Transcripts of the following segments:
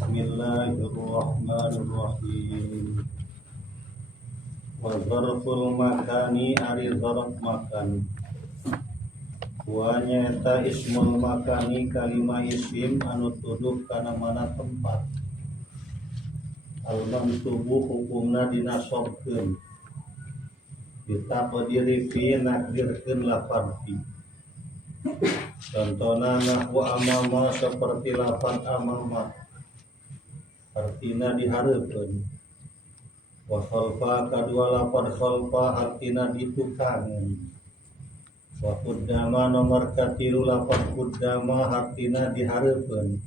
Bismillahirrahmanirrahim. Wa zarful makani ari zarf makan. Wa nyata ismul makani kalimah isim anu tuduh kana mana tempat. Al-mansubu hukumna dinasobkeun. Ditaqdiri fi nakdirkeun lafaz fi. Contohna nahwu amama seperti lafaz amama. Artina dihareupeun. Wa khalfa kadua lafaz khalfa artina ditukangan. Wa qaddama nomor katilu lafaz qaddama artina dihareupeun.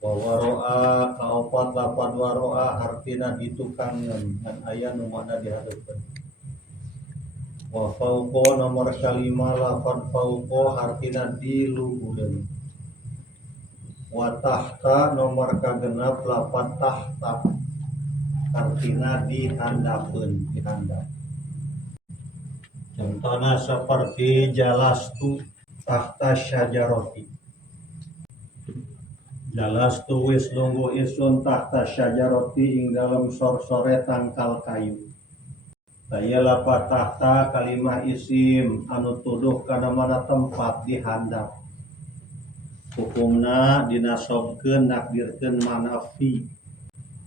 Wa waro'a kaopat lafaz waro'a artina ditukangan ngan aya nu mana dihareupeun. Wa fauqa nomor kalima lafaz fauqa artina diluhureun. Wa tahta nomor kagenap lafaz tahta artina dihandapkeun, dihandap. Contohna seperti jalastu tahta syajarati. Jalastu wis lungguh isun tahta syajarati ing dalam sor-sore tangkal kayu. Saya lafaz tahta kalimah isim anu tuduh kana mana tempat dihandap. Hukumna dinasobkeun nakdirkeun mana fi.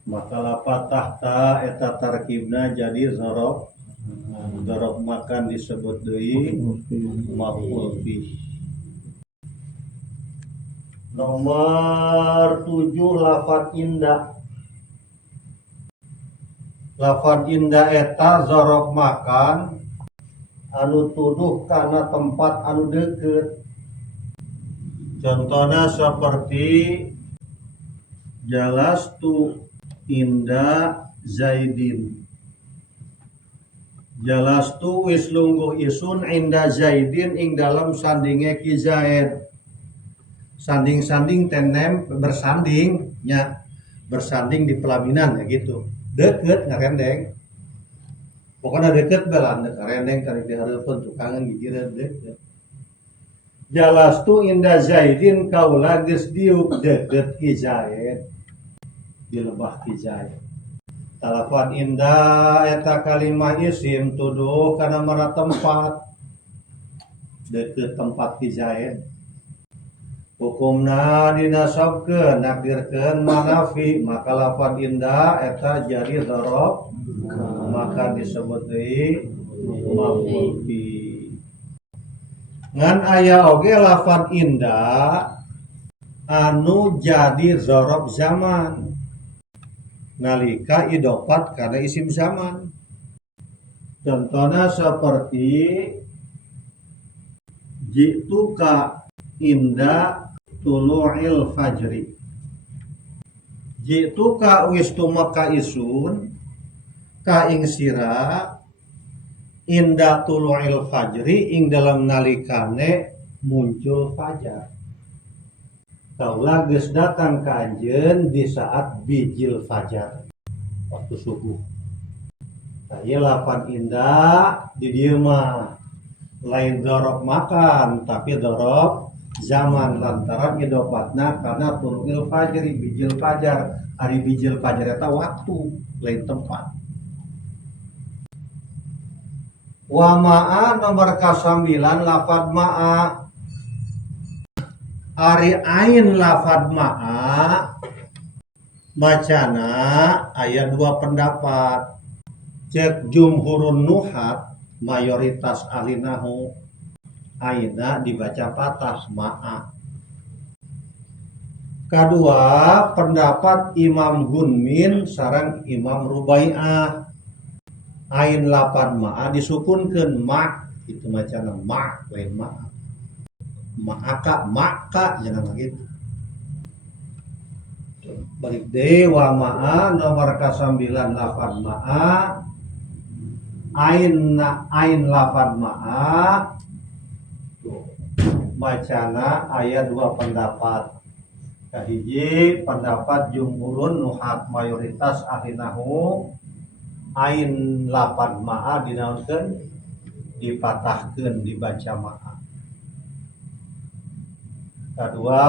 Maka lafaz tahta eta tarkibna jadi zarf. Zarf makan disebut deui maf'ul bih. Nomor 7 lafaz inda. Lafaz inda eta zarf makan anu tuduh kana tempat anu deukeut. Contohna seperti jalastu inda Zaidin. Jalastu wis lungguh isun inda Zaidin ing dalam sandinge ki Zaid. Sanding-sanding tenem bersanding nya, bersanding di pelaminan ya gitu. Deukeut ngarendeng. Pokoknya deukeut belan ngarendeng kali dihareupeun tukangan gigireun deukeut. Jalastu inda Zaidin kaula geus diuk deukeut ki Zaid. Di lebah ki Zaid. Lafaz inda eta kalimah isim tuduh kana mana tempat. Deukeut tempat ki Zaid. Hukumna dinasabkeun nakdirkeun mana fi, maka lafaz inda eta jadi dzaraf maka disebut deui maf'ul bih. Ngan aya oge lafaz inda anu jadi dzaraf zaman nalika idofat kana isim zaman. Contohna seperti jituka inda tulu'il fajri. Jituka wis tumeka isun ka ing sira inda tulu'il fajri ing dalam nalikane muncul fajar. Kaula geus datang ka anjeun di saat bijil fajar waktu subuh. Saya lafaz indah di dieu mah lain dzaraf makan tapi dzaraf zaman lantaran idofatna karena tulu'il fajri bijil fajar. Ari bijil fajar eta waktu lain tempat. Wa ma'a nomor kasambilan lafaz ma'a. Ari ain lafaz ma'a macana aya dua pendapat. Cek jumhurun nuhat mayoritas ahli nahwu aina dibaca patah ma'a. Kedua pendapat Imam Gunmin sareng Imam Rubai'ah. Ain lafaz ma'a disukunkeun ma, itu macana ma lain ma'a. Ma'aka maka jangan begitu. Balik deui wa ma'a nomor kasambilan lafaz ma'a. Ain lafaz ma'a macana aya dua pendapat. Kahiji pendapat jumhurun nuhat mayoritas ahli nahwu ain lafaz ma'a dinaonkeun dipatahkeun dibaca ma'a. Kedua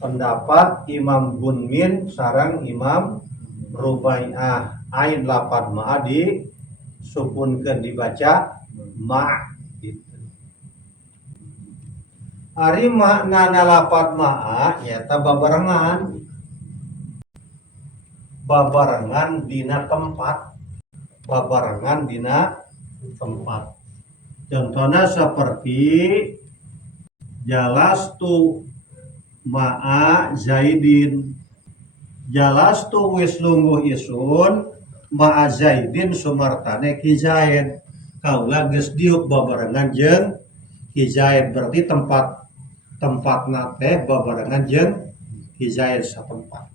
pendapat Imam Gunmin sareng Imam Rubai'ah. Ain lapad ma'a di sukunkeun dibaca ma' gitu. Ari makna lapad ma'a nyata babarengan dina tempat. Babarengan dina tempat. Contohnya seperti jalastu ma'a Zaidin. Jalastu wis lungguh isun ma'a Zaidin sumartane Ki Zaid. Kaula geus diuk babarengan jeung Ki Zaid, berarti tempatna teh babarengan jeung Ki Zaid satempat.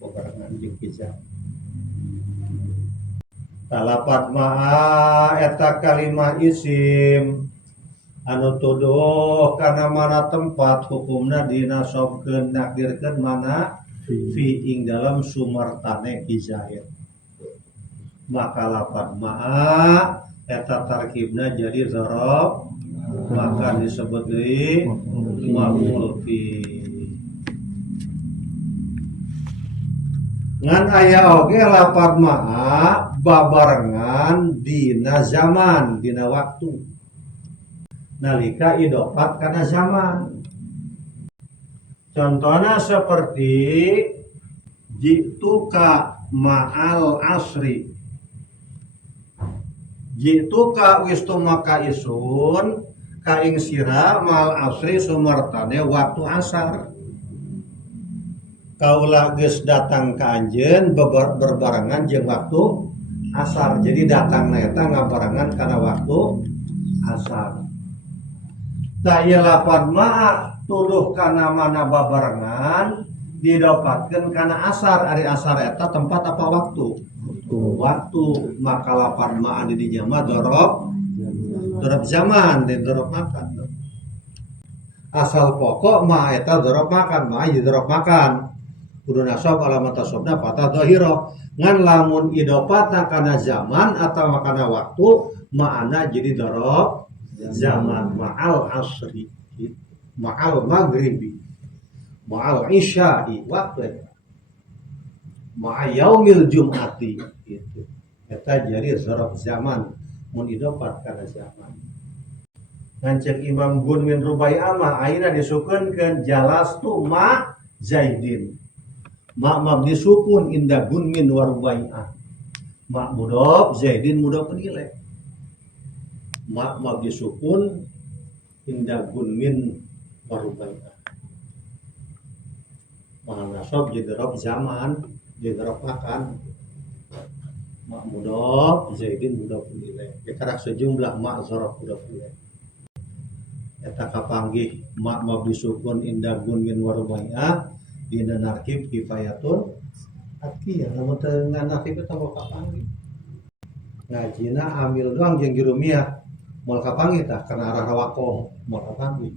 Babarengan jeung Ki Zaid. Talapad ma'a eta kalimah isim anu tuduh kana mana tempat hukumna dinasobkeun nakdirkeun mana fi ing dalam sumartane Ki Zaid. Maka lapad ma'a eta tarkibna jadi dzaraf, maka disebut deui maf'ul fi. Ngan aya oge lapad ma'a babarengan dina zaman, dina waktu. Nalika idofat kana zaman. Contohnya seperti jituka ma'al asri. Jituka wistu maka isun ka ing sira ma'al asri sumartane waktu asar. Kaulah geus datang ka anjeun berbarengan jeung waktu asar. Jadi datangna eta ngabarengan kana waktu asar. Da ieu lapad ma'a tuduh kana mana babarengan didapatkeun kana asar. Ari asar eta tempat apa waktu? Waktu. Maka lapad ma'a di dinya mah dzaraf zaman dan dzaraf makan. Asal pokok ma eta dzaraf makan, ma ieu dzaraf makan. Kudu nasab alamat tasabna patah dhahira. Ngan lamun idopatna kana zaman atau kana waktu ma'ana jadi dzaraf zaman. Ma'al asri, ma'al maghribi, ma'al isya'i, waktu eta. Ma'a yaumil jum'ati gitu. Eta jadi dzaraf zaman mun idopat kana zaman. Ngancek Imam Gunmin Rubai'ah mah ayeuna disukeunkeun jalastu ma Zaidin. Ma mabni sukun inda Gunmin wa Rubai'ah. Ma mudhof, Zaidin mudhof ilaih. Ma mabni sukun inda Gunmin wa Rubai'ah. Ma nasab jadi dzaraf zaman, jadi dzaraf makan. Ma mudhof, Zaidin mudhof ilaih. Dikarak sejumlah ma dzaraf mudhof ilaih. Eta kapanggih ma mabni sukun inda Gunmin wa Rubai'ah dina narkib kifayatun atqiyah. Lamun teu narkib eta moal kapanggih. Ngajina amil doang jeung jurumiyah moal kapanggih tah kana arah waqoh moal kapanggih.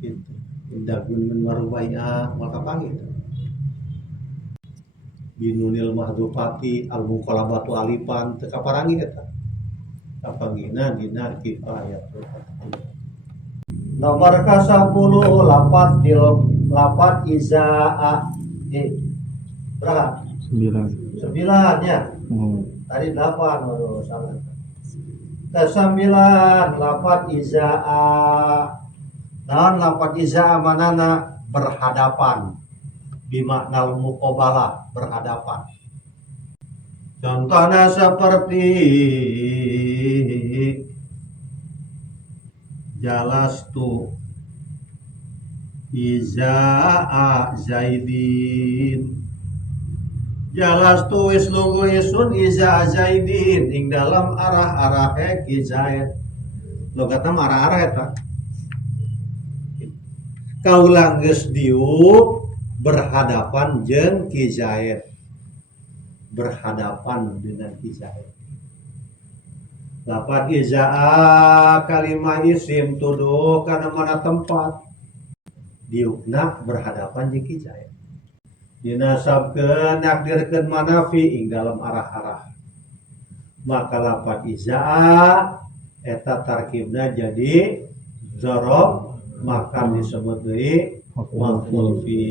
Gitu. Inda Gunmin wa Rubai'ah moal kapanggih tah. Binunil mahdhufati al muqallabatu alifan teu kaparanggih eta. Kapanggihna dina kifayatun atqiyah. Nomor ke-10 lapad izaa. Berapa? 9 ya. Tadi 8 baru salah. Ke-9 lapad izaa. Naon lapad izaa manana berhadapan. Bimakna muqabalah, berhadapan. Contohnya seperti jalastu izaa Zaidin. Jalastu wis lungguh isun izaa Zaidin ing dalam arah-arahe Ki Zaid. Logatna arah-arah eta. Kaula geus diuk berhadapan jeung Ki Zaid. Berhadapan dengan Ki Zaid. Lapad izaa kalimah isim tuduh kana mana tempat diukna berhadapan jeung Ki Zaid. Dinasabkeun nakdirkeun mana fi ing dalam arah-arah. Maka lapad izaa eta tarkibna jadi dzaraf maka disebut deui maf'ul fi.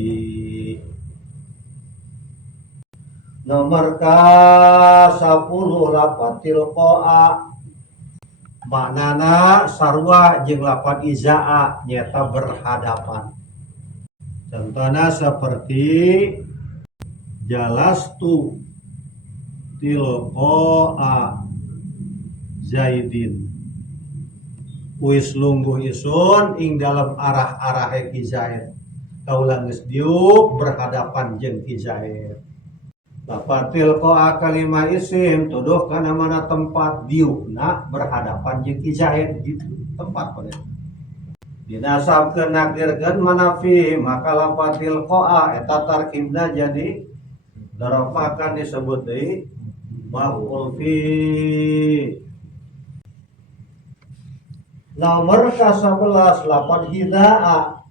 Nomor ka 10 lapat tilqaa maknana sarua jeung lapat izaa nyata berhadapan. Contohnya seperti jalastu tilqaa Zaidin. Wis lungguh isun ing dalam arah-arah Ki Zaid. Kaula geus diuk berhadapan jeung Ki Zaid. Lapat tilqaa kalimah isim tuduh kana mana tempat diukna berhadapan jeung Ki Zaid gitu tempat pada. Dinasabkeun nakdirkeun manafi maka lapat tilqaa eta tarkibna jadi daraf makan disebut deui maf'ul fi. Nomor ka-11 lapat hidaa.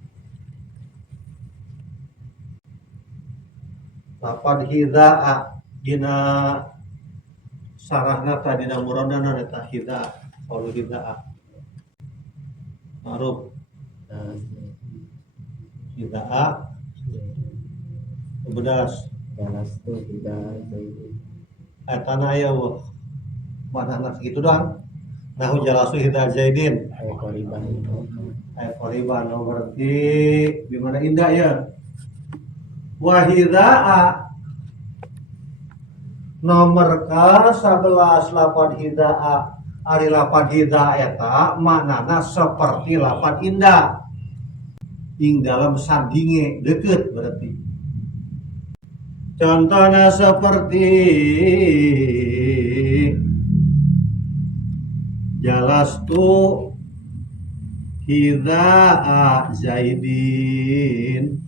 Lapat hidaa dina sarahna tadi dina muradana eta hidaa. Qaul hidaa. Ma'ruf. Hidaa. Bedas. Jalastu hidaa Zaidin. Eta na aya makna segitu doang. Nahu jalastu hidaa Zaidin. Qoriban berarti di mana indah ya. Wahidaa nomor ka 11 lapan hidaa. Ari lapan hidaa eta maknana seperti lapan indah. Ing dalam sandinge deket berarti. Contohnya seperti jalastu hidaa Zaidin.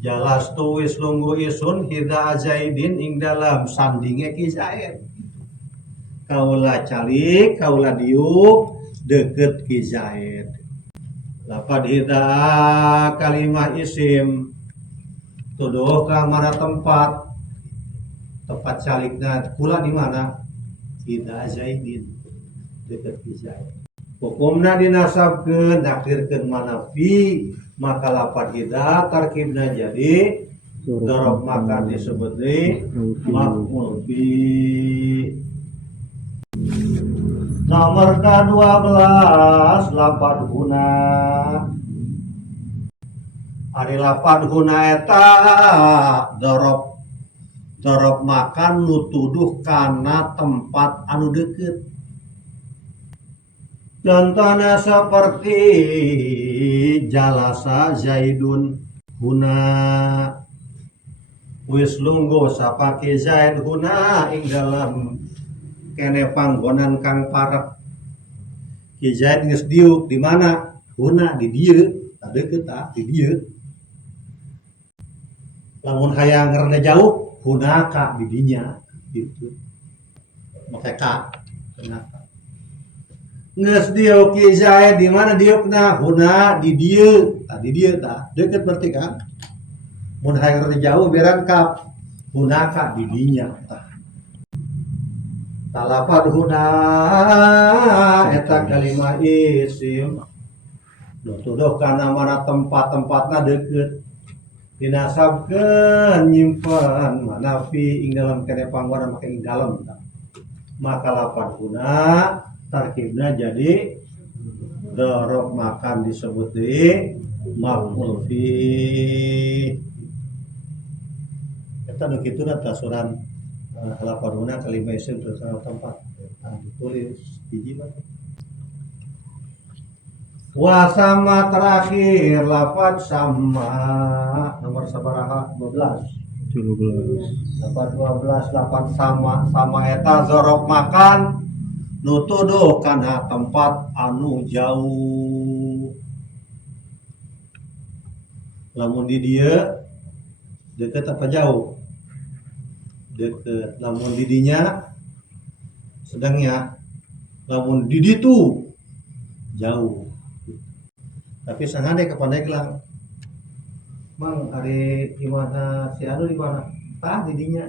Jalastu wis lungguh isun hidaa Zaidin ing dalam sandinge Ki Zaid. Kaula calik, kaula diuk deket Ki Zaid. Lapan hidaa kalimah isim tuduh ka mana tempat calikna kula di mana hidaa Zaidin deket Ki Zaid. Hukumna dinasabkeun nakdirkeun manafi maka lapan hidaa tarkibna jadi darab makan disebut deui maf'ul fi. Nomor ka-12 lapan huna. Ari lapan huna eta darab makan nutuduh kana tempat anu deket. Contohnya seperti jalasa Zaidun huna. Wis lungguh sapake Zaid huna ing dalam kene panggonan kang parek. Ki Zaid geus diuk di mana? Huna di dieu, tah deukeut tah di dieu. Lamun hayang ngarana jauh, hunaka di dinya gitu. Make ka hunaka. Geus diuk Ki Zaid di mana diukna? Huna di dieu, tah di dieu tah deukeut berarti kan. Mun hayang ngarana jauh beran ka hunaka di dinya tah. Talafad huna eta kalimah isim nutuduh kana mana tempat-tempatna deukeut. Dinasabkeun nyimpen manafi ing dalam kene panggonan make ing dalem. Maka lapan huna tarkibna jadi darab makan disebut deui maf'ul fi. Eta nu kituna tasuran lapan huna kalimah isim terus tempat. Ditulis hiji mah. Wa sama terakhir lapan sama nomor sabaraha 12. Lapan 12 lapan sama eta zarab makan nutuduh kana tempat anu jauh. Lamun di dieu deket apa jauh? Deket. Lamun di dinya sedangnya. Lamun di ditu jauh. Tapi sangade kapandeglang. Mang hari di mana si anu di mana? Tah di dinya.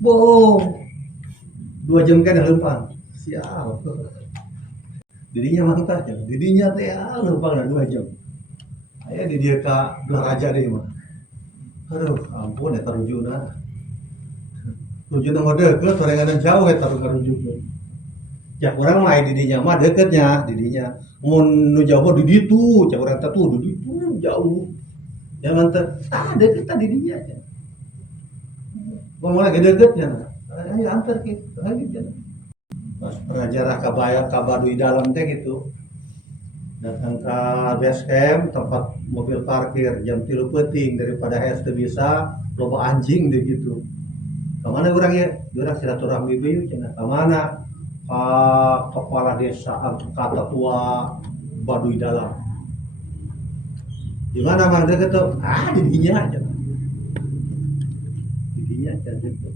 Bohong. 2 jam kan leumpang. Sial. Di dinya mang tah. Di dinya teh leumpang 2 jam. Aya di dieu ka belah raja deui mah. Aduh, ampun eta rujuna. Rujuna mah deukeut sorangan jauh eta karujuna. Ya urang mah di dinya mah deuketnya di dinya. Mun nu jauh di ditu, cak urang teh tuh di ditu jauh. Jangan teh deukeut di dinya. Ngomong lagi deuketnya. Ayo antar kitu, lagi jalan. Pas pengajarah ka Baduy Dalam teh gitu. Datang ke base camp tempat mobil parkir jam 3 peuting daripada teu bisa loba anjing deh gitu. Kemana orang ya? Orang silaturahmi deui cenah. Kemana? Kepala desa kata tua Baduy Dalam. Di mana mang deket tuh? Di dinya aja. Di dinya aja gitu.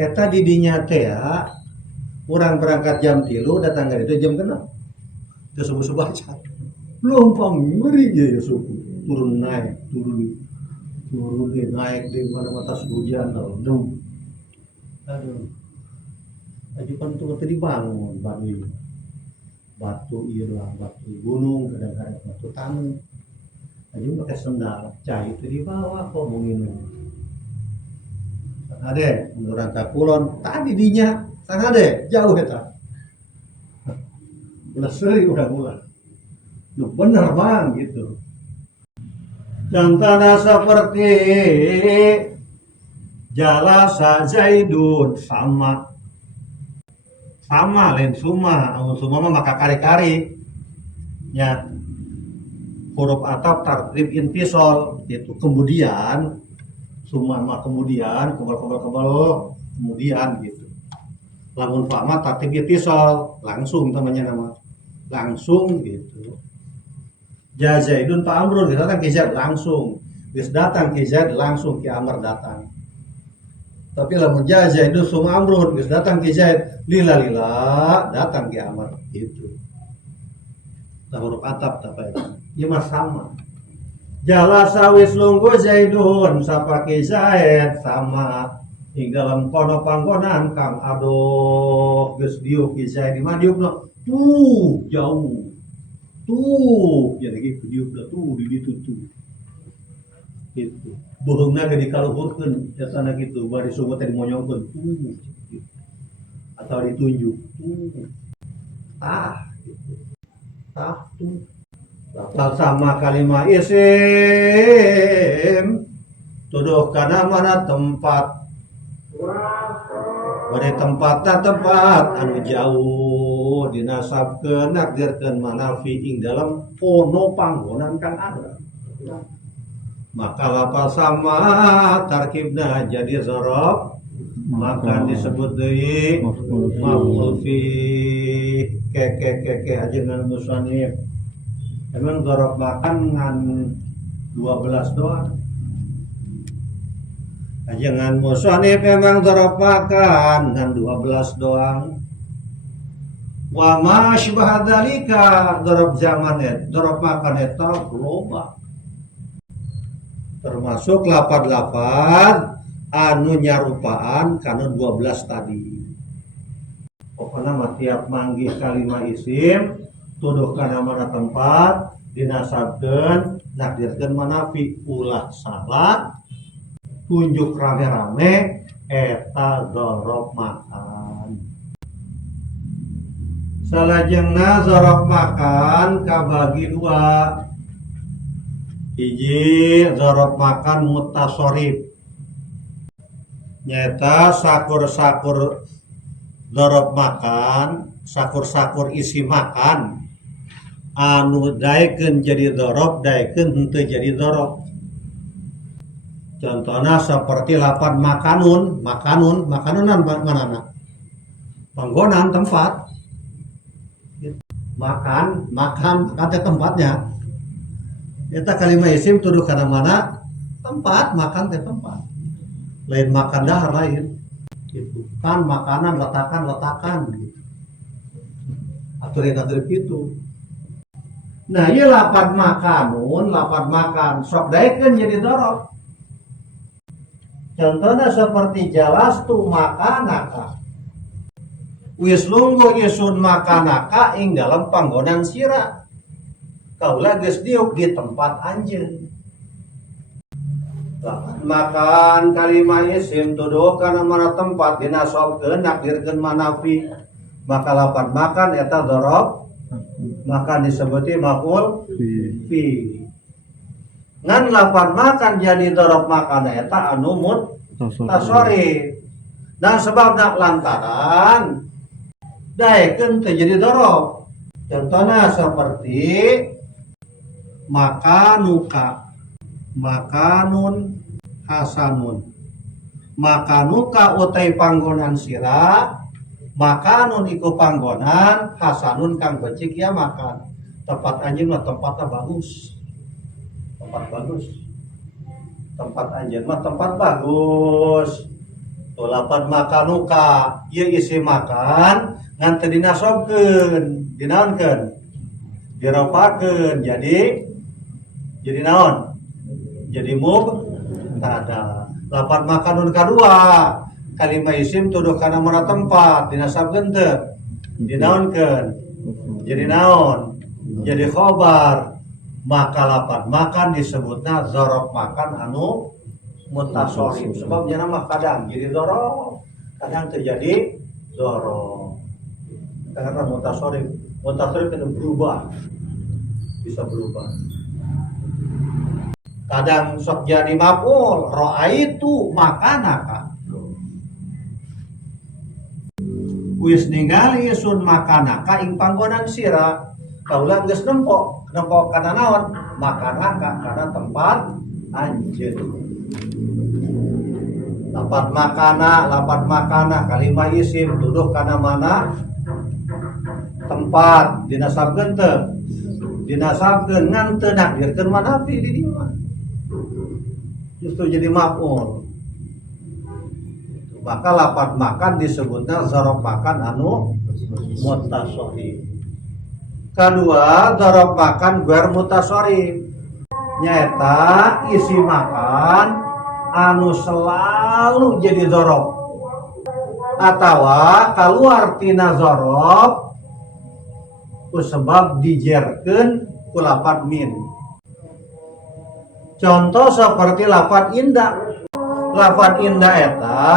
Eta di dinya teh ya, orang berangkat jam 3 datang ke itu jam genep. Terus subuh baca. Belum pameri ya suku. Turun naik, turun naik di mana atas hujan aduh. Aja kan tuh tadi bangun batu ieu batu gunung kadang-kadang batu tamu. Aja pakai sendal, cai itu dibawa kok mau minum. Ade, menurut kulon tadi dinya, sana ade jauh eta. Leseri udah. Duh bener bang gitu. Contohnya seperti Jalasa Zaidun sama lain suma mah maka kari-kari ya huruf atap tartib intisol itu kemudian suma mah kemudian kebal kemudian gitu. Lamun fa'ma tartib intisol langsung temannya nama langsung gitu. Jazaidun Pak Amrun datang ke Zaid langsung. Geus datang ke Zaid langsung ke Amr datang. Tapi lamun Jazaidun suma Amrun geus datang ke Zaid lila datang ke Amr gitu. Tah huruf atap tah itu. Ieu mah sama. Jalasa wis lungguh Zaidun sapake Zaid sama ing dalam kono panggonan kang aduh geus diuk ke Zaid di madiukna tuh jauh. Tuh, jadi gitu diuplah tuh di ditu tuh. Gitu. Bohongna ge dikaluhurkeun etana gitu, bari sungut teh dimonyongkeun tuh. Gitu. Atau ditunjuk tuh. Gitu. Tuh. Lapal sama kalimat isim tuduh kana mana tempat. Pada tempat anu jauh dinasabkeun nakdirkeun manafi ing dalam pono panggonan kang ada. Maka lapal sama tarkibna jadi zorof maka disebut deui maf'ul fi ke ajengan musannif. Emang zorof makan ngan 12 doang. Ajengan musannif memang zorof makan ngan 12 doang. Wa ma syibha dzalika zorof zaman zorof makan eta loba. Termasuk lapad-lapad anu nyarupaan kana 12 tadi. Pokona mah tiap manggih kalimat isim tuduh kana mana tempat dinasabkeun nakdirkeun manafi ulah salah tunjuk rame-rame eta zorof makan. Salajengna zorof makan kabagi dua. Hiji zorof makan mutasorif. Nyata sakur-sakur zorof makan, sakur-sakur isi makan anu daekeun jadi zorof, daekeun henteu jadi zorof. Contohnya seperti lapad makanunan manana? Panggonan tempat. Makan teh tempatnya. Eta kalimat isim tuduh kana mana? Tempat, makan teh tempat. Lain makan dahar lain. Gitu. Kan makanan letakan gitu. Aturin gitu. Nah, ieu lapad makan sok daekeun jadi zorof. Contohnya seperti jalastu makanaka. Wis lungguh isun makanaka ing dalam panggonan sira. Kaula geus diuk di tempat anjeun. Lapan makan kalimah isim tuduh kana mana tempat dinasobkeun nakdirkeun manafi. Maka lapan makan eta dzaraf makan disebutnya maf'ul fi. Ngan lapan makan jadi dzaraf makan eta anu mutasharif. Dan sebabna lantaran daekeun teu jadi dzaraf. Contohna seperti makanuka, makanun hasanun. Makanuka utai panggonan sira, makanun iku panggonan, hasanun kang becik ya makan. Tempat anjeun mah tempatnya bagus. Tempat bagus. Tempat anjeun mah tempat bagus. Lapan makanuka, ieu isi makan ngan teu dinasobkeun, dinaonkeun? Diropakeun jadi naon? Jadi mubtada. Lapan makanun kadua, kalimah isim tuduh kana mana tempat dinasabkeun teu? Dinaonkeun? Jadi naon? Jadi khobar. Maka lapan makan disebutna dzaraf makan anu mutasharif. Sebab nama kadang jadi dzaraf, kadang terjadi dzaraf. Karena mutasharif itu berubah, bisa berubah. Kadang sok jadi maf'ul, ra'aitu makanaka. Wis ningali sun makanaka ing panggonan sira. Kaula geus nempok kana naon? Makanaka kana tempat anjeun. Lapat makana kalimah isim tuduh kana mana tempat dinasabkeun teu? Dinasabkeun ngan teu nakdirkeun manafi di dieu mah. Justru jadi maf'ul. Maka lapat makan disebutnya dzaraf makan anu mutasharif. Kedua, dzaraf makan ghair mutasharif. Nyaeta isi makan anu selalu jadi dzaraf. Atawa kaluar tina dzaraf ku sebab dijerkeun ku lafat min. Contoh seperti lafat indah. Lafat indah eta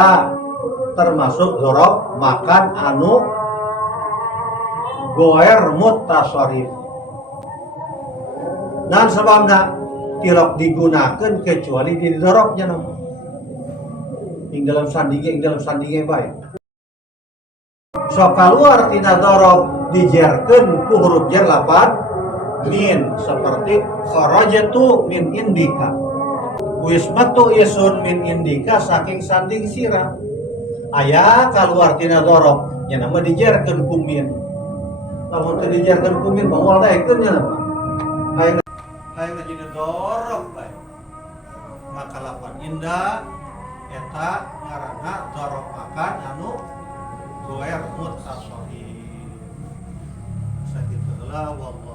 termasuk dzaraf makan anu ghair mutasharif. Dan sebabna tilok digunakan kecuali di dzarafnya nama. Ing dalam sandinge bae. So kaluar tina dzaraf dijerkeun ku huruf jar lafat min seperti kharajatu min indika. Wismatu isun min indika saking sanding sira. Aya kaluar tina dzaraf nya nama dijerkeun ku min. Lamun teu dijerkeun ku min moal daekeun nya nama. Hayang jadi dzaraf bae. Maka lafaz indah eta ngaranna dzaraf makan anu ghair mutasharif. Sakitu heula wallahu